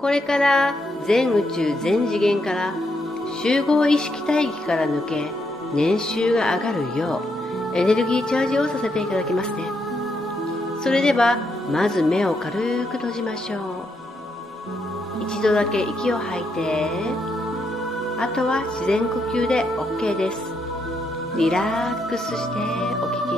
これから全宇宙全次元から集合意識体系から抜け、年収が上がるようエネルギーチャージをさせていただきますね。それではまず目を軽く閉じましょう。一度だけ息を吐いて、あとは自然呼吸で OK です。リラックスしてお聞き